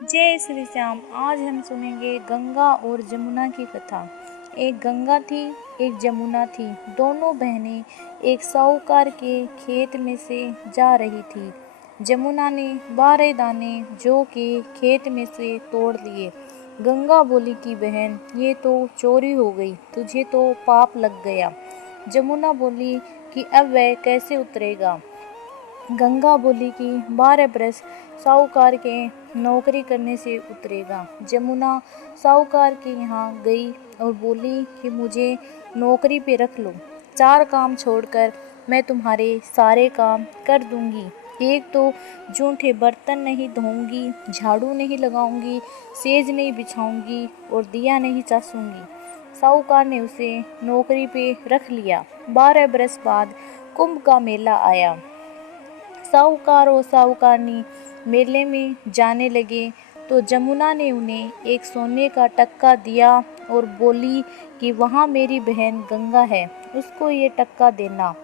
जय श्री श्याम। आज हम सुनेंगे गंगा और जमुना की कथा। एक गंगा थी, एक जमुना थी। दोनों बहनें एक साहूकार के खेत में से जा रही थी। जमुना ने 12 दाने जौ के खेत में से तोड़ लिए। गंगा बोली कि बहन, ये तो चोरी हो गई, तुझे तो पाप लग गया। जमुना बोली कि अब वह कैसे उतरेगा। गंगा बोली कि 12 बरस साहूकार के नौकरी करने से उतरेगा। जमुना साहूकार के यहाँ गई और बोली कि मुझे नौकरी पे रख लो। 4 काम छोड़कर मैं तुम्हारे सारे काम कर दूंगी। एक तो जूठे बर्तन नहीं धोऊंगी, झाड़ू नहीं लगाऊंगी, सेज नहीं बिछाऊंगी और दिया नहीं चासूंगी। साहूकार ने उसे नौकरी पे रख लिया। 12 बरस बाद कुंभ का मेला आया। साहूकार और साहूकारनी मेले में जाने लगे तो जमुना ने उन्हें एक सोने का टक्का दिया और बोली कि वहाँ मेरी बहन गंगा है, उसको ये टक्का देना।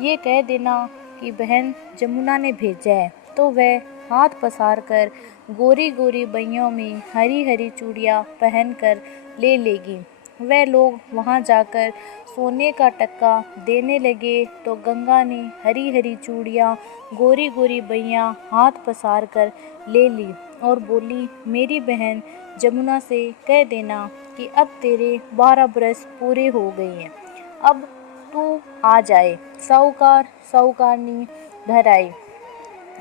ये कह देना कि बहन जमुना ने भेजा है। तो वह हाथ पसार कर गोरी गोरी बइयों में हरी हरी चूड़ियाँ पहनकर ले लेगी। वह लोग वहाँ जाकर सोने का टक्का देने लगे तो गंगा ने हरी हरी चूड़ियाँ गोरी गोरी बइयाँ हाथ पसार कर ले ली और बोली, मेरी बहन जमुना से कह देना कि अब तेरे 12 बरस पूरे हो गए हैं, अब तू आ जाए। साहूकार साहूकारनी घर आई।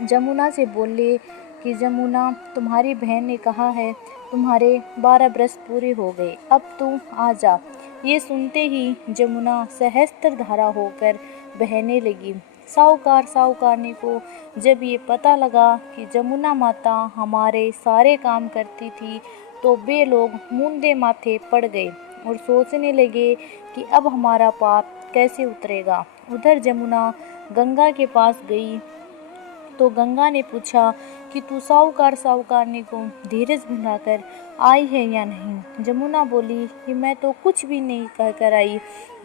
जमुना से बोले कि जमुना, तुम्हारी बहन ने कहा है तुम्हारे 12 बरस पूरे हो गए, अब तू आ जा। ये सुनते ही जमुना सहस्त्र धारा होकर बहने लगी। साहूकार साहूकारनी को जब ये पता लगा कि जमुना माता हमारे सारे काम करती थी तो वे लोग मूंदे माथे पड़ गए और सोचने लगे कि अब हमारा पाप कैसे उतरेगा। उधर जमुना गंगा के पास गई तो गंगा ने पूछा कि तू साहूकार साहूकारनी को धीरज बंधाकर आई है या नहीं। जमुना बोली कि मैं तो कुछ भी नहीं कह कर आई।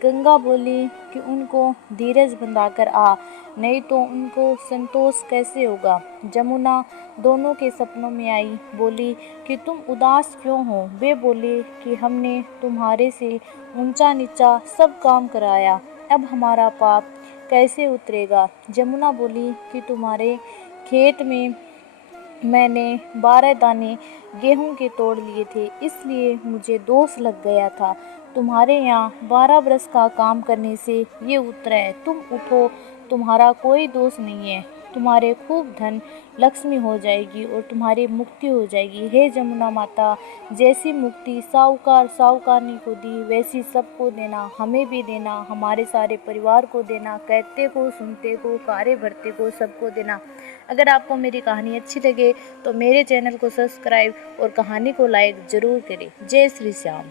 गंगा बोली कि उनको धीरज बंधाकर आ, नहीं तो उनको संतोष कैसे होगा। जमुना दोनों के सपनों में आई, बोली कि तुम उदास क्यों हो। वे बोले कि हमने तुम्हारे से ऊंचा नीचा सब काम कराया, अब हमारा पाप कैसे उतरेगा। जमुना बोली कि तुम्हारे खेत में मैंने 12 दाने गेहूं के तोड़ लिए थे, इसलिए मुझे दोष लग गया था। तुम्हारे यहाँ 12 बरस का काम करने से ये उतरा है। तुम उठो, तुम्हारा कोई दोष नहीं है। तुम्हारे खूब धन लक्ष्मी हो जाएगी और तुम्हारी मुक्ति हो जाएगी। हे जमुना माता, जैसी मुक्ति साहूकार साहूकारनी को दी वैसी सबको देना, हमें भी देना, हमारे सारे परिवार को देना, कहते को सुनते को कार्य भरते को सबको देना। अगर आपको मेरी कहानी अच्छी लगे तो मेरे चैनल को सब्सक्राइब और कहानी को लाइक ज़रूर करें। जय श्री श्याम।